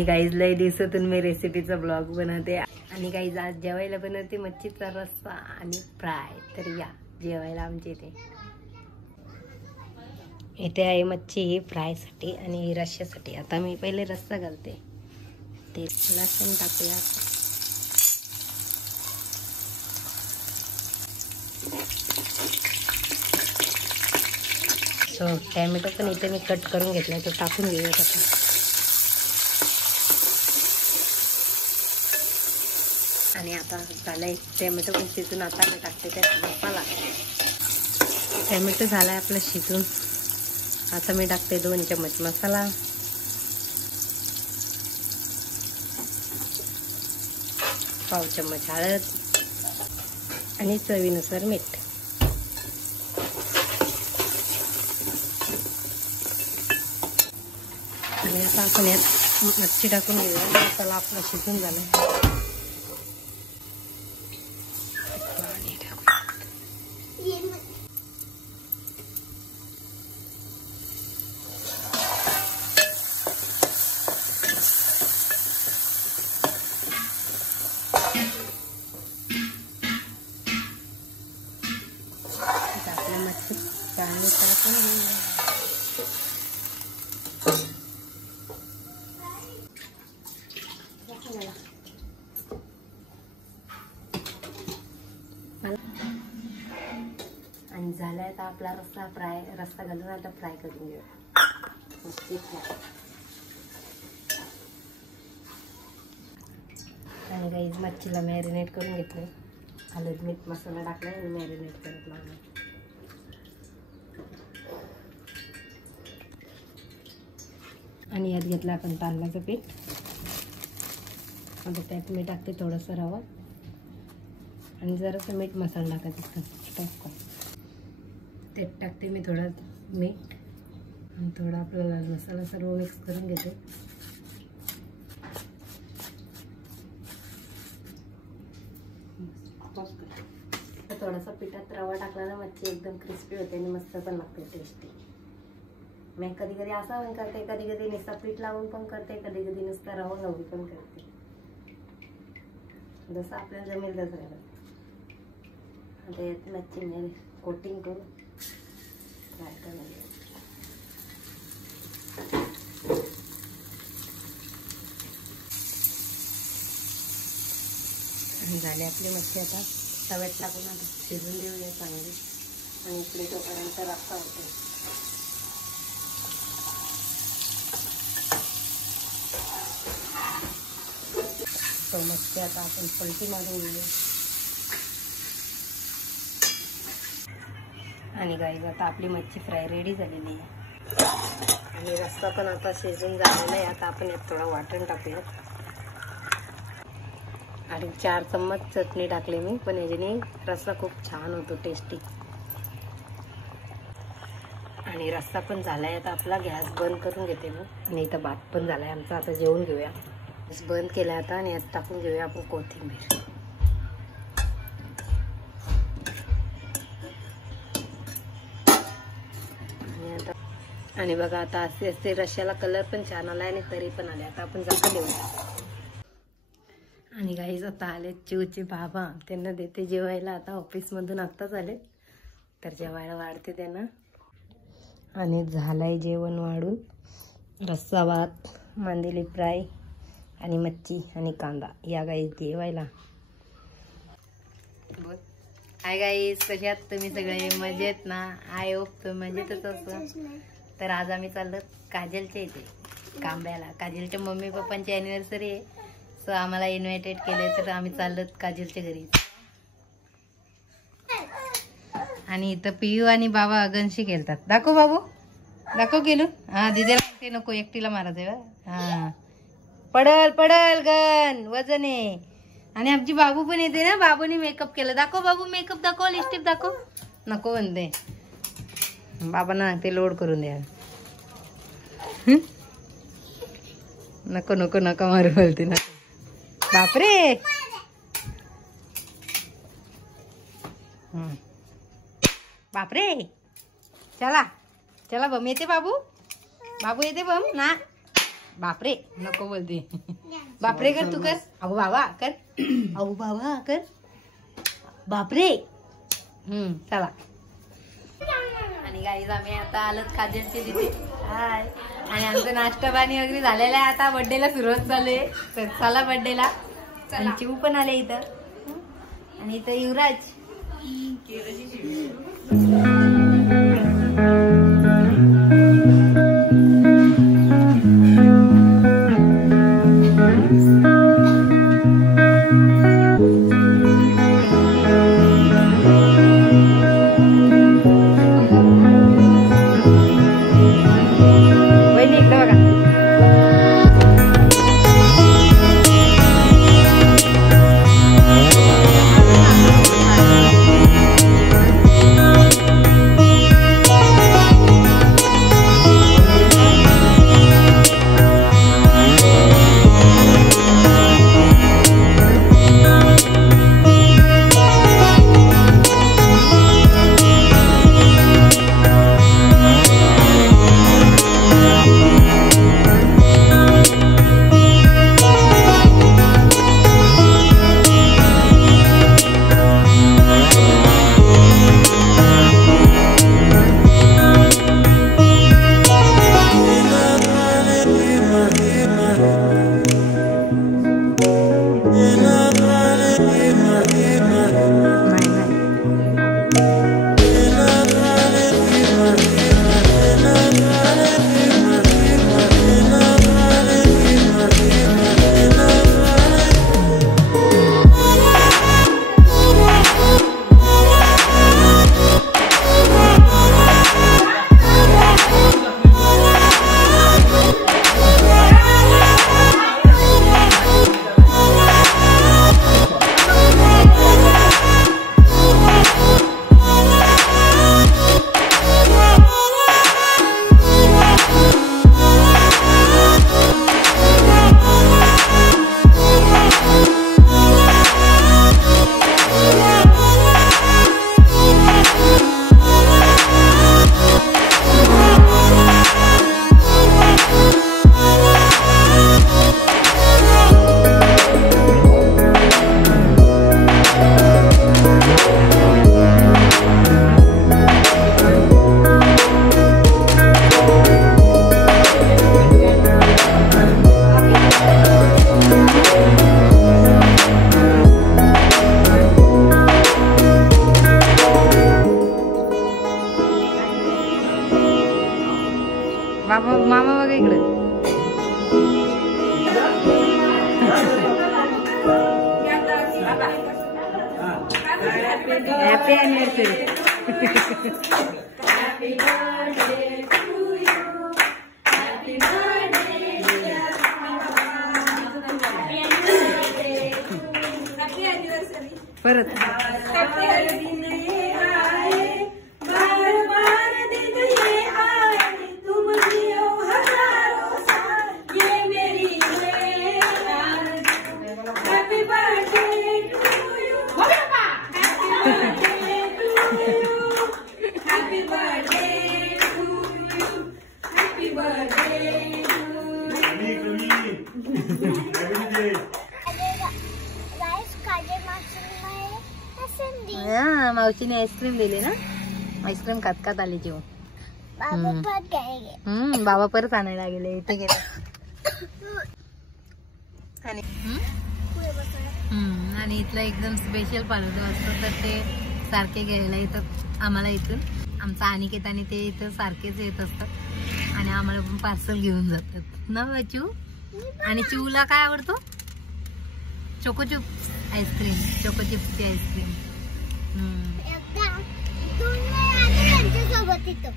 आणि गाईज लय दिवसातून मी रेसिपीचा ब्लॉग बनवते आणि गाईज आज जेवायला बनवते मच्छीचा रस्सा आणि फ्राय। तर या जेवायला आमच्या इथे आहे मच्छी फ्रायसाठी आणि रश्श्यासाठी। आता मी पहिले रस्सा घालते, ते लसूण टाकूया। सो टॅमॅटो पण इथे मी कट करून घेतला, तो टाकून घेऊया आता। आणि आता झालाय टॅमॅटो पण शिजून, आता मी टाकते त्यात मसाला। टॅमॅटो झालाय आपला शिजून, आता मी टाकते 2 चम्मच मसाला, पाव चम्मच हळद आणि चवीनुसार मीठ। आणि आता आपण यात मच्छी टाकून घेऊया। मसाला आपला शिजून झाला, आपल्या मच्छी पाणी टाकून घेऊया। आणि झालाय आता आपला रस्सा घालून आता फ्राय करून घेऊया मच्छी फ्राय। आणि गाईज मच्छीला मॅरिनेट करून घेतलंय, हळद मीठ मसाला टाकलाय आणि मॅरिनेट करत लावलाय। आणि यात घेतलं आपण तांदळाचं पीठ। आता त्यात मी टाकते थोडंसं रवा आणि जरासं मीठ मसाला टाकायचं टाकतो। त्यात टाकते मी थोडं मीठ आणि थोडा आपला लाल मसाला, सर्व मिक्स करून घेते। थोडासा पिठात रवा टाकला ना मच्छी एकदम क्रिस्पी होते आणि मस्त पण लागते, टेस्टी। मैं कधी कधी असा पण करते, कधी कधी नुसता पीठ लावून पण करते, कधी कधी नुसता रवा लावून पण करते, जसं आपल्याला जमेल तसं करायचं। आता यात मच्छी मी कोटिंग करून फ्राय करून झाली आपली मच्छी। आता तव्यात टाकून आता शिजून देऊया चांगली, आणि इकडे तोपर्यंत रस्सा होतो। तो मच्छी आता आपण पलटी मारून घेऊया। आणि गाईज आता आपली मच्छी फ्राय रेडी झालेली आहे आणि रस्सा पण आता शिजून झालेला आहे। आता आपण यात थोडं वाटण टाकूया आणि 4 चम्मच चटणी टाकली मी, पण याच्याने रस्सा खूप छान होतो, टेस्टी। आणि रस्सा पण झालाय, आता आपला गॅस बंद करून घेते मी। आणि इथं भात पण झालाय आमचा, आता जेवून घेऊया। गॅस बंद केला आता आणि यात टाकून घेऊया आपण कोथिंबीर। आणि बघा आता असे असे रश्श्याला कलर पण छान आलाय आणि तरी पण आले। आता आपण झाकण देऊया। आणि गाईज आता आले चिवचे बाबा, त्यांना देते जेवायला। आता ऑफिसमधून आत्ताच आले, तर जेवायला वाढते त्यांना। आणि झालाय जेवण वाढून, रस्सा भात, मांदेली फ्राय आणि मच्छी आणि कांदा। या गाईज जेवायला। बोल हाय गाईज, कसे आहात तुम्ही सगळे? मजेत ना? आय होप तुम्ही मजेतच असं। तर आज आम्ही चाललो काजलच्या इथे कांब्याला। काजलच्या मम्मी पप्पांची अॅनिव्हर्सरी आहे, सो आम्हाला इन्व्हायटेड केले, तर आम्ही चाललो काजलच्या घरी। आणि इथं पियू आणि बाबा अगनशी खेळतात। दाखव बाबू, दाखव गेलो। हा दिदीला ते नको, एकटीला मारायचं। हा पडल पडल गन, वजन आहे। आणि आमची बाबू पण येते ना, बाबूनी मेकअप केलं। दाखव बाबू, मेकअप दाखव, लिपस्टिक दाखव। नको म्हणते बाबा ना, ते लोड करून द्या। नको नको नका मारू बोलते ना, बापरे। बापरे, चला चला बम येते बाबू, बाबू येते बम ना। बापरे नको बोलते. बापरे कर तू कर. अगो बाबा कर. अगो बाबा कर. बापरे. चला. आणि गाईज आम्ही आता आलोत काजलच्या तिथे. हाय. आणि आमचं नाश्ता पाणी वगैरे झालेलं आहे. आता बर्थडेला सुरुवात झाली. तर चला बर्थडेला. आणि चिऊ पण आले इथं. आणि इथं युवराज. मामा बघा इकडे. Happy anniversary. परत मावशीने आईस्क्रीम दिली ना. आईस्क्रीम खात खात आली जेवण. बाबा परत आणायला गेले. इथे गेले. आणि इथलं एकदम स्पेशल फालुदा असतं तर ते सारखे घ्यायला येतात आम्हाला इथून. आमचा अनिकेत आणि ते इथं सारखेच येत असतात आणि आम्हाला पण पार्सल घेऊन जातात ना बच्चू. आणि चिवला काय आवडतो? चोकोचिप आईस्क्रीम. चोकोचिपची आईस्क्रीम.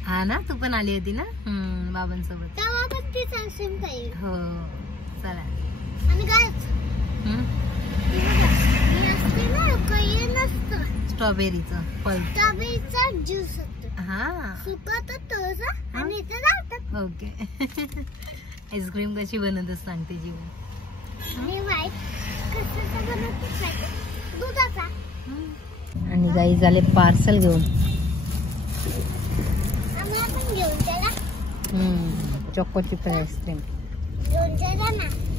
हा ना, तू पण आली होती ना बाबांसोबत. हो चला. स्ट्रॉबेरीचं फळ. स्ट्रॉबेरीचा ज्यूस हा सुकत आणि ओके. आईस्क्रीम कशी बनवत सांगते जीव. आणि गाई झाले पार्सल घेऊन. Choco chip ice cream. लोणचं द्या ना.